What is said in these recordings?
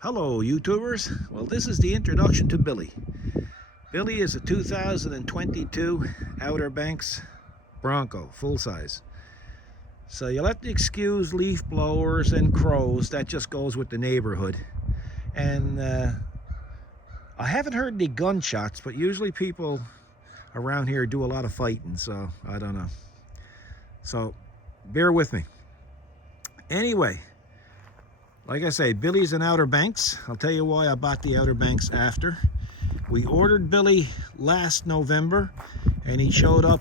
Hello YouTubers. Well, this is the introduction to Billy. Billy is a 2022 Outer Banks Bronco, full size. So you'll have to excuse leaf blowers and crows, that just goes with the neighborhood. And I haven't heard any gunshots, but usually people around here do a lot of fighting, so I don't know. So bear with me. Anyway, like I say, Billy's in Outer Banks. I'll tell you why I bought the Outer Banks after. We ordered Billy last November, and he showed up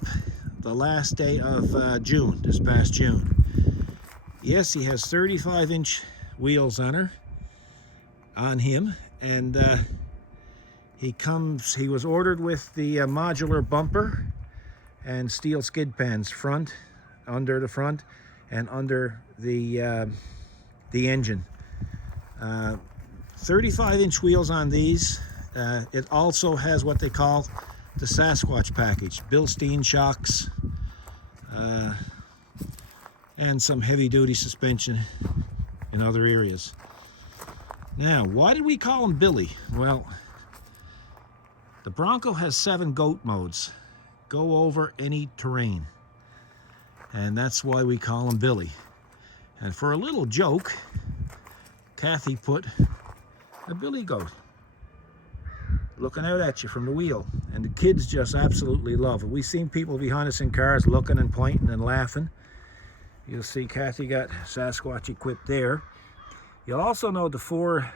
the last day of June, this past June. Yes, he has 35-inch wheels on him, and he was ordered with the modular bumper and steel skid pans under the front, and under the engine. 35-inch wheels on these. It also has what they call the Sasquatch package, Bilstein shocks, and some heavy-duty suspension in other areas. Now, why did we call him Billy? Well, the Bronco has 7 goat modes, go over any terrain, and that's why we call him Billy. And for a little joke, Kathy put a billy goat looking out at you from the wheel, and the kids just absolutely love it. We've seen people behind us in cars looking and pointing and laughing. You'll see Kathy got Sasquatch equipped there. You'll also know the Ford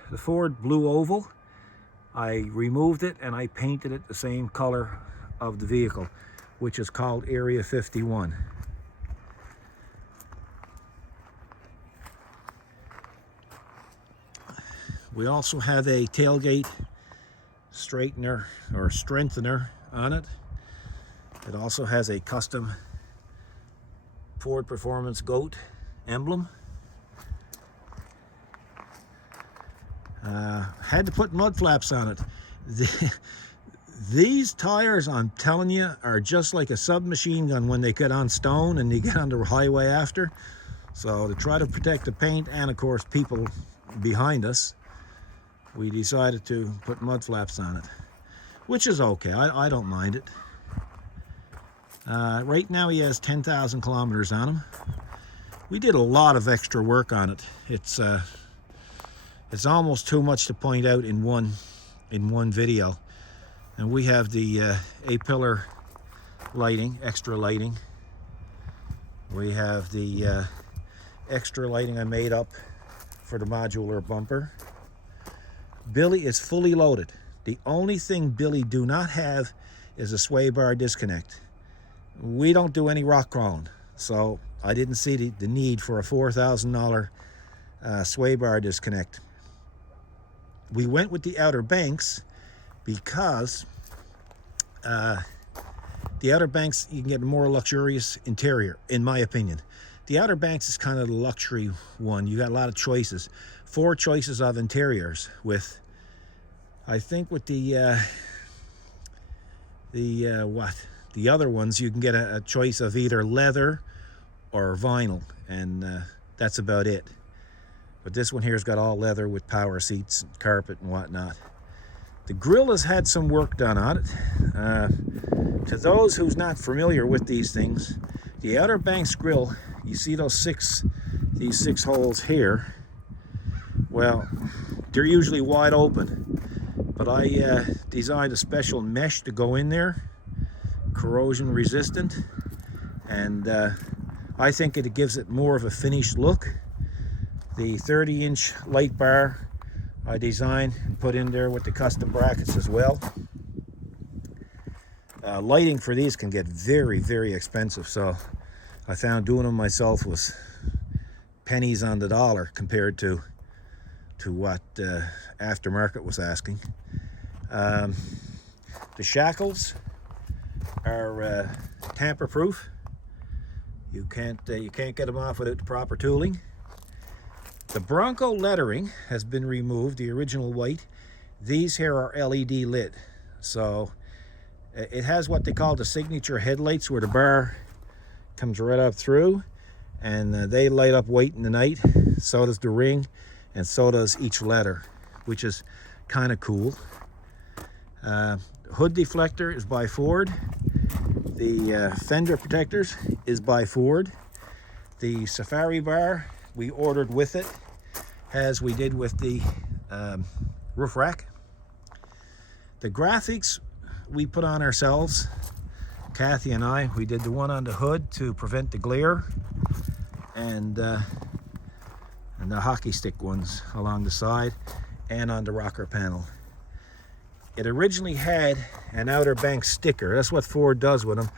Blue Oval. I removed it and I painted it the same color of the vehicle, which is called Area 51. We also have a tailgate straightener or strengthener on it. It also has a custom Ford Performance goat emblem. Had to put mud flaps on it. These tires, I'm telling you, are just like a submachine gun when they get on stone and they get on the highway after. So to try to protect the paint and of course people behind us, we decided to put mud flaps on it, which is okay. I don't mind it. Right now he has 10,000 kilometers on him. We did a lot of extra work on it. It's almost too much to point out in one video. And we have the A-pillar lighting, extra lighting. We have the extra lighting I made up for the modular bumper. Billy is fully loaded. The only thing Billy do not have is a sway bar disconnect. We don't do any rock crawling, so I didn't see the need for a $4,000 sway bar disconnect. We went with the Outer Banks because the Outer Banks, you can get a more luxurious interior, in my opinion. The Outer Banks is kind of the luxury one. You got a lot of choices. 4 choices of interiors with, I think with the other ones, you can get a choice of either leather or vinyl, and that's about it. But this one here's got all leather with power seats and carpet and whatnot. The grill has had some work done on it. To those who's not familiar with these things, the Outer Banks grill, you see these 6 holes here. Well, they're usually wide open, but I designed a special mesh to go in there, corrosion resistant, and I think it gives it more of a finished look. The 30-inch light bar I designed and put in there with the custom brackets as well. Lighting for these can get very, very expensive, so I found doing them myself was pennies on the dollar compared to what aftermarket was asking. The shackles are tamper-proof. You can't get them off without the proper tooling. The Bronco lettering has been removed, the original white. These here are LED lit, so it has what they call the signature headlights, where the bar comes right up through, and they light up white in the night. So does the ring, and so does each letter. which is kind of cool. Hood deflector is by Ford. The fender protectors is by Ford. The safari bar we ordered with it, as we did with the roof rack. The graphics we put on ourselves. Kathy and I, we did the one on the hood to prevent the glare, and the hockey stick ones along the side and on the rocker panel. It originally had an Outer Banks sticker. That's what Ford does with them,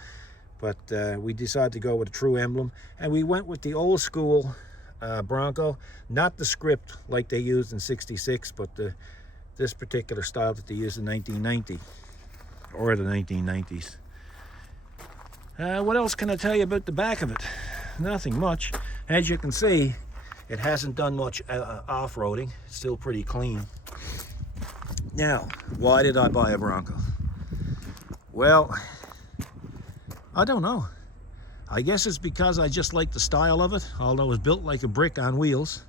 but we decided to go with a true emblem, and we went with the old school Bronco, not the script like they used in '66, but this particular style that they used in 1990 or the 1990s. What else can I tell you about the back of it? Nothing much. As you can see, it hasn't done much off-roading. It's still pretty clean. Now, why did I buy a Bronco? Well, I don't know. I guess it's because I just like the style of it. Although it's built like a brick on wheels,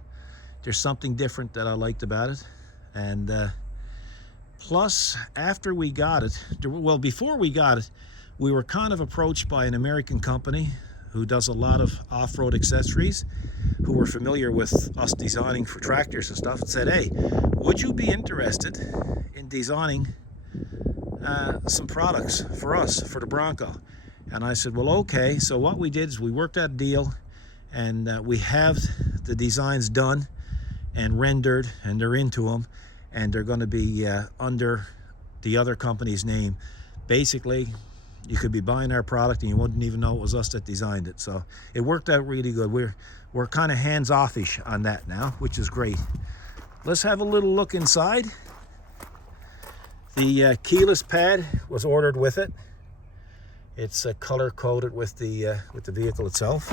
there's something different that I liked about it. And plus, after we got it, well, before we got it, we were kind of approached by an American company who does a lot of off-road accessories, who were familiar with us designing for tractors and stuff, and said, hey, would you be interested in designing some products for us, for the Bronco? And I said, well, okay. So what we did is we worked out a deal, and we have the designs done and rendered, and they're into them, and they're going to be under the other company's name. Basically, you could be buying our product and you wouldn't even know it was us that designed it. So it worked out really good. We're kind of hands-off-ish on that now, which is great. Let's have a little look inside. The keyless pad was ordered with it. It's color coded with the vehicle itself.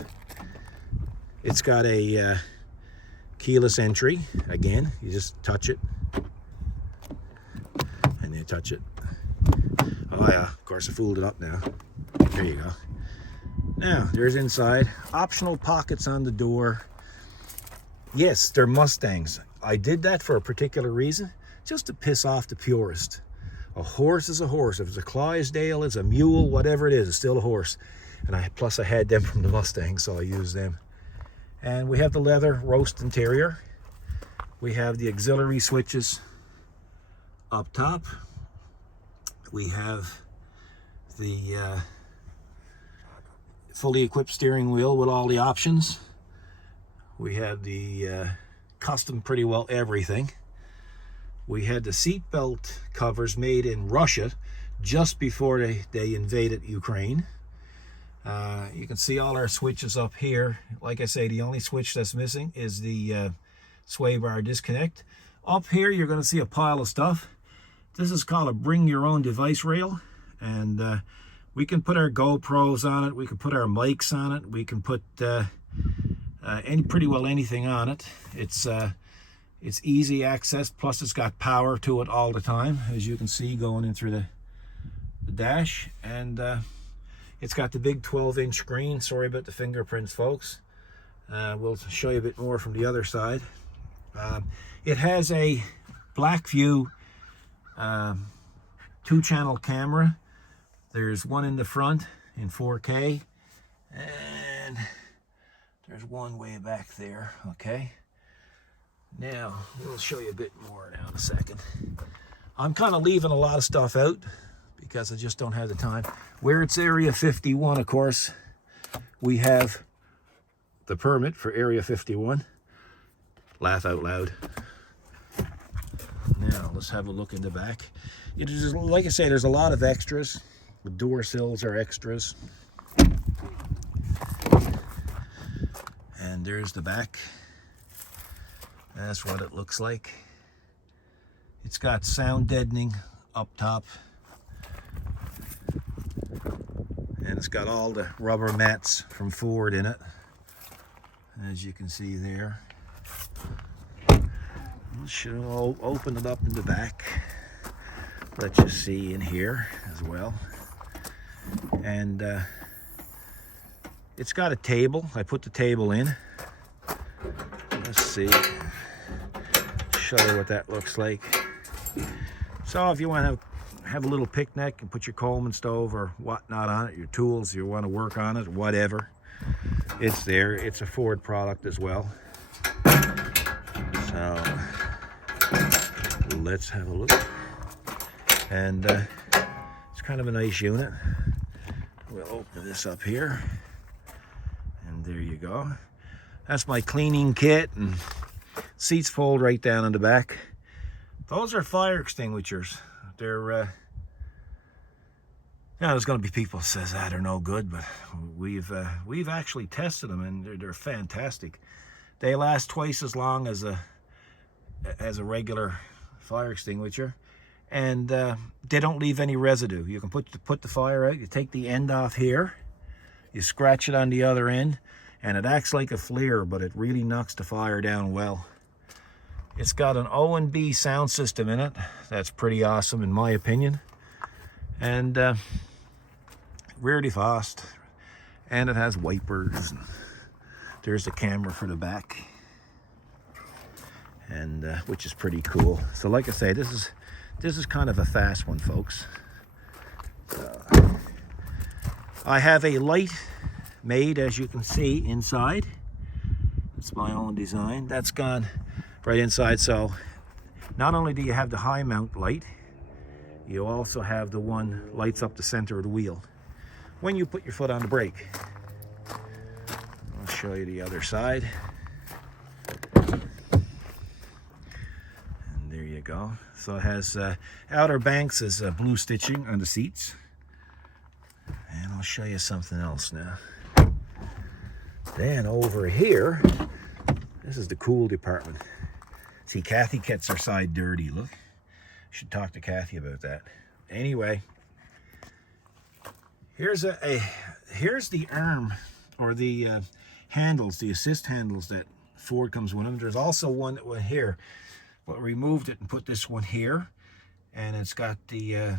It's got a keyless entry. Again, you just touch it and you touch it. Oh yeah, of course I fooled it up now. There you go. Now, there's inside. Optional pockets on the door. Yes, they're Mustangs. I did that for a particular reason, just to piss off the purist. A horse is a horse. If it's a Clydesdale, it's a mule, whatever it is, it's still a horse. And plus I had them from the Mustang, so I used them. And we have the leather roast interior. We have the auxiliary switches up top. We have the fully equipped steering wheel with all the options. We have the custom pretty well everything. We had the seatbelt covers made in Russia just before they invaded Ukraine. You can see all our switches up here. Like I say, the only switch that's missing is the sway bar disconnect. Up here, you're going to see a pile of stuff. This is called a bring your own device rail, and we can put our GoPros on it. We can put our mics on it. We can put pretty well anything on it. It's easy access, plus it's got power to it all the time, as you can see going in through the dash. And it's got the big 12-inch screen. Sorry about the fingerprints, folks. We'll show you a bit more from the other side. It has a Blackview 2-channel camera. There's one in the front in 4K, and there's one way back there. Okay, now we'll show you a bit more now in a second. I'm kind of leaving a lot of stuff out because I just don't have the time. Where it's Area 51, of course, we have the permit for Area 51. Laugh out loud. Now, let's have a look in the back. Like I say, there's a lot of extras. The door sills are extras. And there's the back. That's what it looks like. It's got sound deadening up top. And it's got all the rubber mats from Ford in it, as you can see there. Should open it up in the back, let you see in here as well. And it's got a table. I put the table in. Let's see, show you what that looks like. So if you want to have a little picnic and put your Coleman stove or whatnot on it, your tools, you want to work on it, whatever, it's there. It's a Ford product as well. So let's have a look. And it's kind of a nice unit. We'll open this up here. And there you go. That's my cleaning kit, and seats fold right down in the back. Those are fire extinguishers. They're now there's going to be people who says that are no good, but we've actually tested them, and they're fantastic. They last twice as long as a regular fire extinguisher, and they don't leave any residue. You can put the fire out. You take the end off here, you scratch it on the other end, and it acts like a FLIR, but it really knocks the fire down well. It's got an O&B sound system in it. That's pretty awesome in my opinion. And rear defrost. And it has wipers. And there's the camera for the back. And which is pretty cool. So like I say, this is kind of a fast one, folks. I have a light made, as you can see, inside. It's my own design. That's gone right inside. So not only do you have the high mount light, you also have the one lights up the center of the wheel when you put your foot on the brake. I'll show you the other side. And there you go. So it has Outer Banks is blue stitching on the seats. And I'll show you something else now. Then over here, this is the cool department. See, Kathy gets her side dirty. Look, should talk to Kathy about that. Anyway, here's here's the arm, or the handles, the assist handles that Ford comes with them. There's also one that went here, but we removed it and put this one here, and it's got the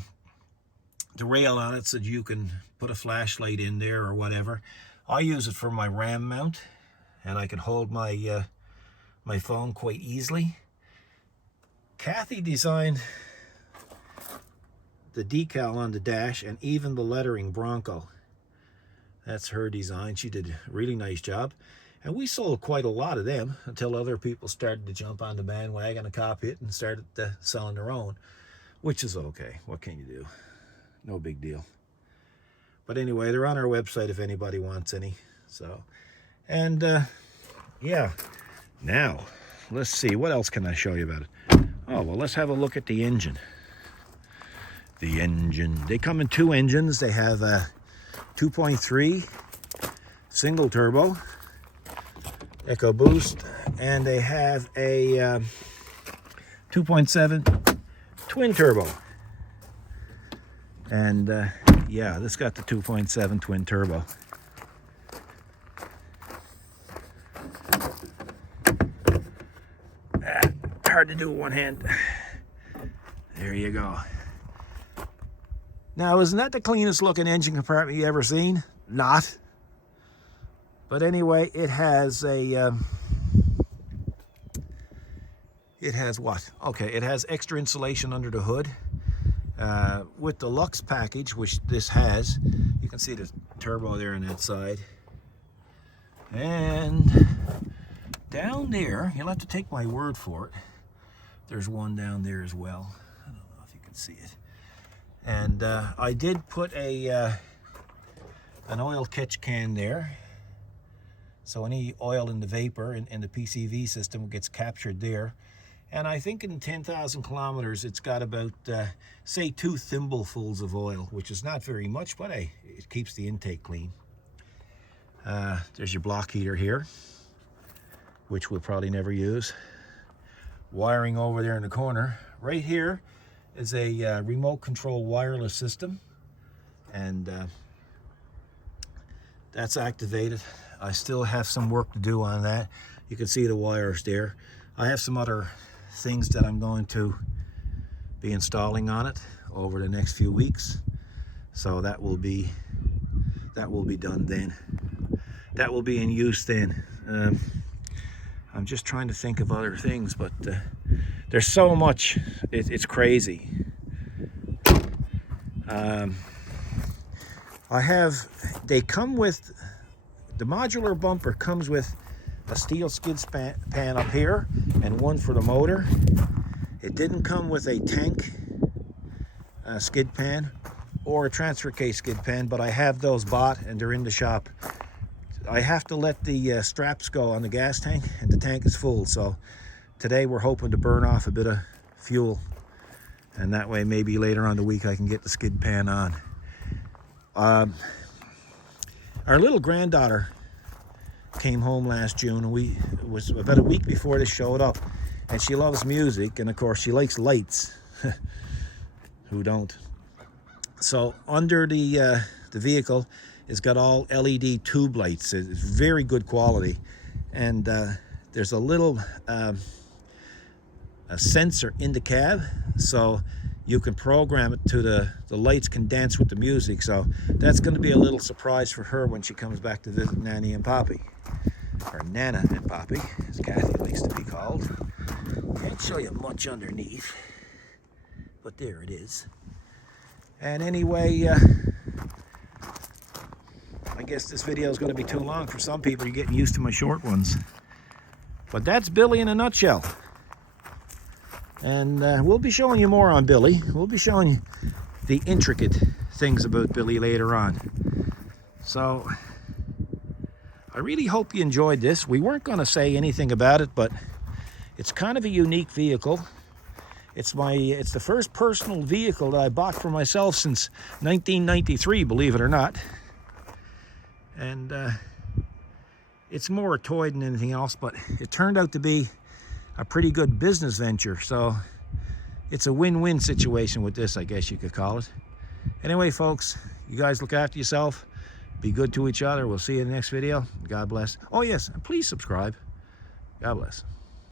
rail on it so that you can put a flashlight in there or whatever. I use it for my RAM mount, and I can hold my my phone quite easily. Kathy designed the decal on the dash and even the lettering Bronco. That's her design. She did a really nice job. And we sold quite a lot of them until other people started to jump on the bandwagon and copy it and started selling their own, which is okay. What can you do? No big deal. But anyway, they're on our website if anybody wants any. So, and yeah. Now, let's see. What else can I show you about it? Oh, well, let's have a look at the engine. The engine. They come in two engines. They have a 2.3 single turbo EcoBoost, and they have a 2.7 twin turbo. And yeah, this got the 2.7 twin turbo. Hard to do with one hand. There you go. Now, isn't that the cleanest looking engine compartment you ever seen? Not. But anyway, it has a it has what? Okay, it has extra insulation under the hood. With the Lux package, which this has, you can see the turbo there on that side. And down there, you'll have to take my word for it, there's one down there as well. I don't know if you can see it. And I did put an oil catch can there. So any oil in the vapor in the PCV system gets captured there. And I think in 10,000 kilometers, it's got about, say, 2 thimblefuls of oil, which is not very much, but hey, it keeps the intake clean. There's your block heater here, which we'll probably never use. Wiring over there in the corner. Right here is a remote control wireless system, and that's activated. I still have some work to do on that. You can see the wires there. I have some other things that I'm going to be installing on it over the next few weeks, so that will be done then. That will be in use then. I'm just trying to think of other things, but There's so much, it's crazy. They come with, the modular bumper comes with a steel skid pan up here and one for the motor. It didn't come with a tank skid pan or a transfer case skid pan, but I have those bought and they're in the shop. I have to let the straps go on the gas tank, and the tank is full, so today we're hoping to burn off a bit of fuel, and that way maybe later on the week I can get the skid pan on. Our little granddaughter came home last June, and it was about a week before this showed up, and she loves music, and of course she likes lights. Who don't? So under the vehicle, it's got all LED tube lights. It's very good quality, and there's a little a sensor in the cab, so you can program it to the lights can dance with the music. So that's going to be a little surprise for her when she comes back to visit Nanny and Poppy, or Nana and Poppy, as Kathy likes to be called. Can't show you much underneath, but there it is. And anyway, I guess this video is going to be too long for some people. You're getting used to my short ones. But that's Billy in a nutshell. And we'll be showing you more on Billy. We'll be showing you the intricate things about Billy later on. So I really hope you enjoyed this. We weren't going to say anything about it, but it's kind of a unique vehicle. It's the first personal vehicle that I bought for myself since 1993, believe it or not. And it's more a toy than anything else, but it turned out to be a pretty good business venture. So it's a win-win situation with this, I guess you could call it. Anyway, folks, you guys look after yourself. Be good to each other. We'll see you in the next video. God bless. Oh, yes, and please subscribe. God bless.